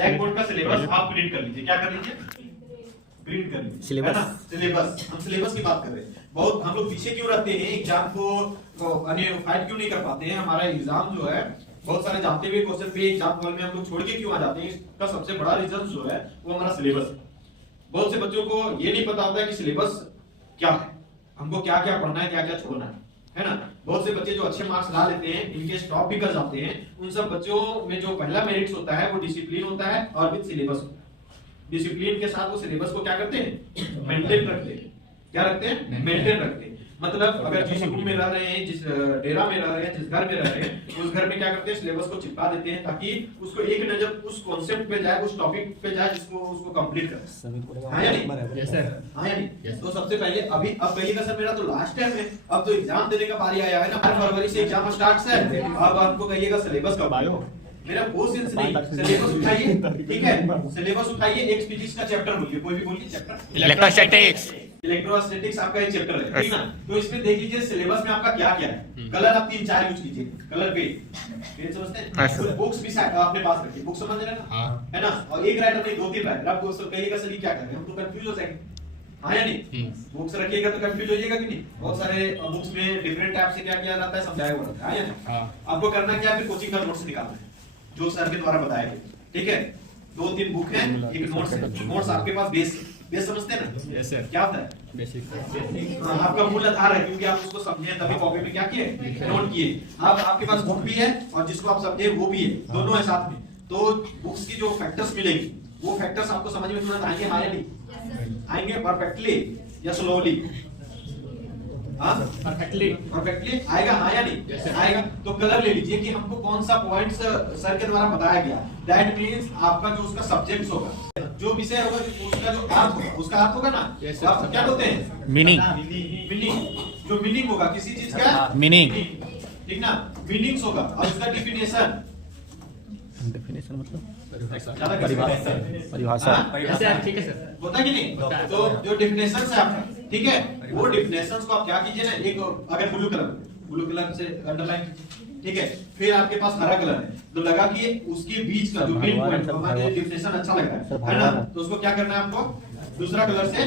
JAC board का syllabus आप print कर लीजिए। क्या कर लीजिए? प्रिंट कर लीजिए सिलेबस। हम सिलेबस की बात कर रहे हैं। बहुत हम लोग पीछे क्यों रहते हैं एग्जाम को फाइट क्यों नहीं कर पाते हैं? हमारा एग्जाम जो है बहुत सारे जानते हुए क्वेश्चन पे एग्जाम हॉल में हम लोग छोड़ के क्यों आ जाते हैं? इसका सबसे बड़ा रीजन जो है वो हमारा सिलेबस है। बहुत से बच्चों को ये नहीं पता होता है कि सिलेबस क्या है, हमको क्या क्या पढ़ना है, क्या क्या छोड़ना है ना। बहुत से बच्चे जो अच्छे मार्क्स ला लेते हैं, इनके स्टॉप भी कर जाते हैं, उन सब बच्चों में जो पहला मेरिट्स होता है वो डिसिप्लिन होता है और विद सिलेबस। डिसिप्लिन के साथ वो सिलेबस को क्या करते हैं? मेंटेन रखते हैं। क्या रखते हैं? मेंटेन रखते हैं। मतलब अगर जिस रूम में रह रहे हैं, जिस डेरा में रह रहे हैं, जिस घर में रह रहे हैं, उस घर में क्या करते हैं? सिलेबस को चिपका देते हैं ताकि उसको एक नजर उस कॉन्सेप्ट पे जाए, उस टॉपिक पे जाए जिसको उसको कंप्लीट करे। हाँ या नहीं? Yes sir. हाँ या नहीं? तो सबसे पहले अब कहिएगा सर मेरा तो लास्ट टाइम है, अब तो एग्जाम देने का बारी आया है ना, 8 फरवरी से एग्जाम स्टार्ट है। अब आपको कहिएगा सिलेबस कब आयो? मेरा वो सेंस नहीं, सिलेबस उठाइए, ठीक है? सिलेबस उठाइए, एक फिजिक्स का चैप्टर बोलिए, कोई भी बोलिए चैप्टर। इलेक्ट्रोस्टैटिक्स आपका एक चैप्टर है, ठीक ना? तो इसमें देख लीजिए सिलेबस में आपका क्या क्या है। कलर आप 3-4 यूज कीजिए, कलर पेन समझते हैं? बुक्स भी अपने पास रखिए, बुक समझ रहे हैं ना, है ना? और एक राइटर नहीं 2-3 राइटर। आप कहिएगा सर ये क्या कर रहे हैं, हम तो कंफ्यूज हो जाएंगे। हाँ या नहीं? बुक्स रखिएगा तो कंफ्यूज हो जाइएगा कि नहीं? बहुत सारे बुक्स में डिफरेंट टाइप से क्या किया जाता है समझाया हुआ रहता है। हाँ या नहीं? आपको करना क्या है? फिर कोचिंग का नोट्स निकालना है जो सर के द्वारा बताया गया, ठीक है? 2-3 बुक है, एक नोट्स है। नोट्स आपके पास बेस समझते हैं ना? Yes sir. क्या होता है? बेसिक। आपका मूल आधार है, क्योंकि आप उसको समझे तभी कॉपी में क्या किए? नोट किए। अब आपके पास बुक भी है और जिसको आप समझे वो भी है, दोनों है साथ में। तो बुक्स की जो फैक्टर्स मिलेगी वो फैक्टर्स आपको समझ में तुरंत आएंगे। हाँ या नहीं? आएंगे परफेक्टली या स्लोली? हाँ परफेक्टली आएगा। हाँ या नहीं? आएगा। तो कलर ले लीजिए कि हमको कौन सा पॉइंट्स सर के द्वारा बताया गया। दैट मींस आपका जो उसका सब्जेक्ट होगा, जो विषय होगा, उसका जो अर्थ होगा, उसका अर्थ होगा ना, आप क्या बोलते हैं? मीनिंग। जो मीनिंग होगा किसी चीज का, मीनिंग, ठीक ना? मीनिंग्स होगा और उसका डेफिनेशन मतलब परिभाषा, ठीक है सर। होता कि नहीं? तो जो डेफिनेशन है आपका, ठीक है, वो डेफिनेशंस को आप क्या कीजिए ना, एक अगर ब्लू कलर से अंडरलाइन कीजिए, ठीक है? फिर आपके पास हरा कलर है तो लगा कि उसके बीच का जो मेन पॉइंट हमारे डेफिनेशन अच्छा लग रहा है ना, तो उसको क्या करना है आपको? दूसरा कलर से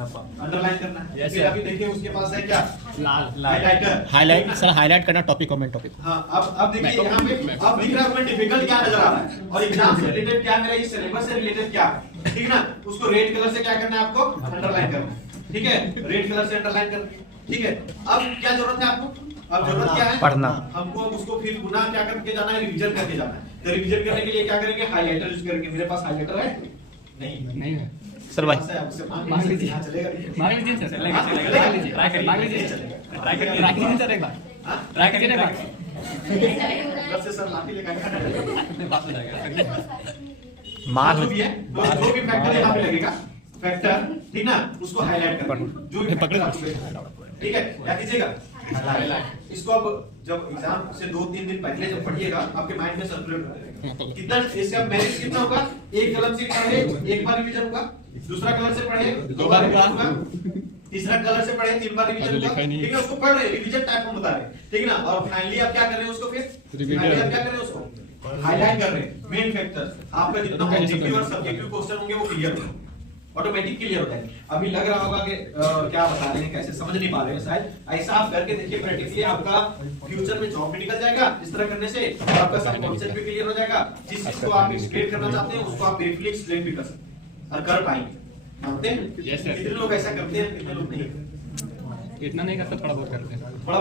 अंडरलाइन करना है। फिर अभी देखिए उसके पास है क्या? लाल हाइलाइटर। हाईलाइट सर, हाईलाइट करना टॉपिक कमेंट टॉपिक। हाँ, अब देखिए यहाँ पे अब लिख रहा हूँ मैं डिफिकल्ट क्या नजर आ रहा है और एग्जाम से रिलेटेड क्या, मेरा इस सिलेबस से रिलेटेड क्या है, ठीक ना? उसको रेड कलर से क्या करना है आपको? अंडरलाइन करना है, ठीक है? रेड कलर से अंडरलाइन करना है, ठीक है? अब क्या जरूरत है आपको? अब जरूरत क्या है? पढ़ना। हमको उसको फिर गुना क्या करके जाना है? रिवीजन करके जाना है। तो रिवीजन करने के लिए क्या करेंगे? हाइलाइटर यूज करेंगे। मेरे पास हाइलाइटर है? नहीं है सर भाई। मांग लीजिए सर, एक बार सर लाठी लेकर जो भी है, जो भी फैक्टर यहाँ पे लगेगा फैक्टर, ठीक ना? उसको हाईलाइट करना, जो भी फैक्टर आपको, ठीक है? क्या कीजिएगा? इसको अब जब एग्जाम से 2-3 दिन पहले जब पढ़िएगा आपके माइंड में सर्कुलेट होगा। कितना इसका मेरिट कितना होगा? एक कलम से पढ़े 1 बार रिवीजन होगा, दूसरा कलर से पढ़े 2 बार रिवीजन होगा, तीसरा कलर से पढ़े 3 बार रिवीजन होगा, ठीक है? उसको पढ़ रहे रिवीजन टाइप हम बता रहे हैं, ठीक ना? और फाइनली आप क्या कर रहे हैं उसको? फिर फाइनली आप क्या कर रहे हैं उसको? हाईलाइट कर रहे हैं मेन फैक्टर्स। आपका जितना ऑब्जेक्टिव और सब्जेक्टिव क्वेश्चन होंगे वो क्लियर होगा, ऑटोमेटिक क्लियर होता है। अभी लग रहा होगा कि क्या बता रहे हैं, कैसे समझ नहीं पा रहे हैं शायद। ऐसा आप करके देखिए प्रैक्टिकली, आपका फ्यूचर में जॉब में निकल जाएगा इस तरह करने से, और आपका सब कॉन्सेप्ट भी क्लियर हो जाएगा। जिस चीज को आप एक्सप्लेन करना चाहते हैं उसको आप ब्रीफली एक्सप्लेन भी कर सकते हैं और कर पाएंगे। मानते हैं? कितने लोग ऐसा करते हैं, कितने लोग नहीं? इतना नहीं करते, थोड़ा बहुत करते हैं। थोड़ा